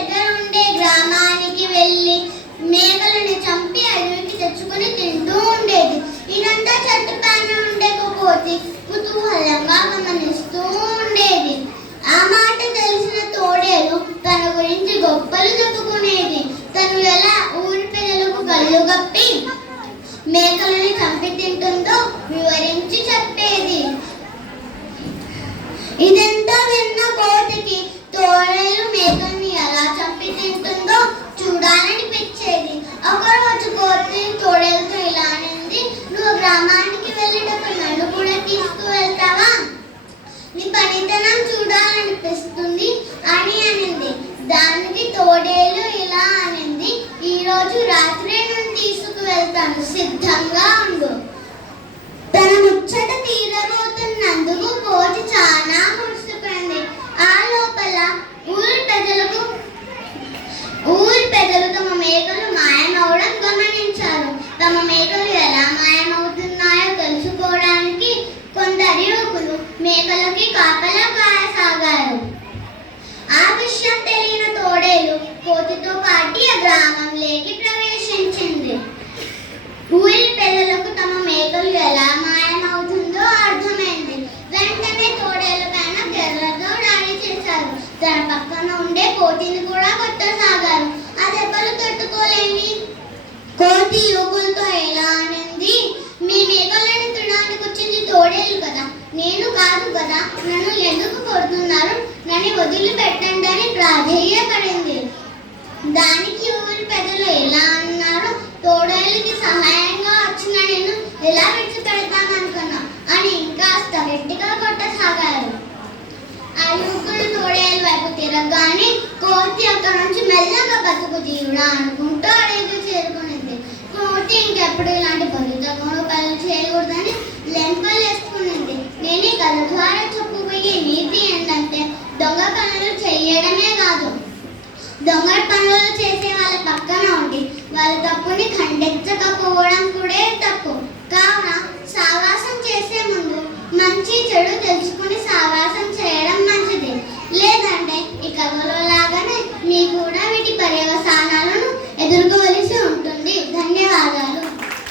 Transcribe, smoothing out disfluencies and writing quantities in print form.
దగ్గర ఉండే గ్రామానికి వెళ్ళి మేకలను చంపి అడవికి తెచ్చుకొని తింటూ ఉండేది. ఇదంతా చెట్టు పైన ఉండే కోతి కుతూహలంగా గమనిస్తూ ఉండేది. ఆ మాట తెలిసిన తోడేలు తన గురించి గొప్పలు చెప్పుకునేది. తను ఎలా ఊరి పిల్లలకు కళ్ళు గప్పి మేకలని చంపి తింటుందో వివరించి చెప్పేది. ఇదంతా విన్న కోతికి తోడేలు మేకల్ని ఎలా చంపి తింటుందో చూడాలనిపించేది. ఒకరోజు కోతి తోడేలుతో ఇలా అనింది, నువ్వు గ్రామానికి వెళ్ళేటప్పుడు నన్ను కూడా తీసుకువెళ్తావా? నీ పనితనం చూడాలనిపిస్తుంది అని అనింది. దానికి తోడేలు ఇలా అనింది, ఈరోజు రాత్రి నేను తీసుకువెళ్తాను, సిద్ధంగా ఉండు. తన ముచ్చట తీరబోతున్నందుకు కోతి చాలా మురిసిపోయింది. ఆ లోపల ఊరి పెద్దలు తమ మేకలు మాయమవడం గమనించారు. తమ మేకలు ఎలా మాయమవుతున్నాయో తెలుసుకోవడానికి కొందరు యువకులు మేకలకి కాపలా కాయసాగారు. ఆ విషయం తెలియని తోడేలు కోతితో పాటు ఆ గ్రామంలోకి ప్రవేశించింది. ఊరి పెద్దలకు తమ మేకలు ఎలా మాయమవుతుందో అర్థమైంది. వెంటనే తోడేలు పైన గెర్రతో దాడి చేశారు. తన పక్కన ఉండే కోతిని కూడా కొట్టసాగారు. ఆ దెబ్బలు తట్టుకోలేని కోతి యువకులతో ఎలా అనింది, మీ మేకలను తినడానికి వచ్చింది తోడేలు కదా, నేను కాదు కదా, నన్ను ఎందుకు కొడుతున్నారు, నన్ను వదిలిపెట్టండి అని ప్రాధేయపడింది. దానికి ఊరి పెద్దలు ఎలా అన్నారు, తోడేలుకి సహాయంగా వచ్చిన నేను ఎలా విడిచిపెడతాననుకున్నా అని ఇంకాస్త గట్టిగా కొట్టసాగారు. ఆ యువకులు తోడేలు వైపు తిరగగానే కోతి అక్కడ నుంచి మెల్లగా బతుకు జీవుడా అనుకుంటూ అడవికి చేరుకునింది. కోతి ఇంకెప్పుడు ఇలాంటి బతుకుతూ పనులు చేయకూడదని లెంపలు వేసుకునింది. నేను ఈ కథ ద్వారా చెప్పబోయే నీతి ఏంటంటే, దొంగ పనులు చేయడమే కాదు, దొంగ పనులు చేసే వాళ్ళ పక్కన ఉండి వాళ్ళ తప్పుని ఖండించకపోవడం కూడా తప్పు. కావున సావాసం చేసే ముందు మంచి చెడు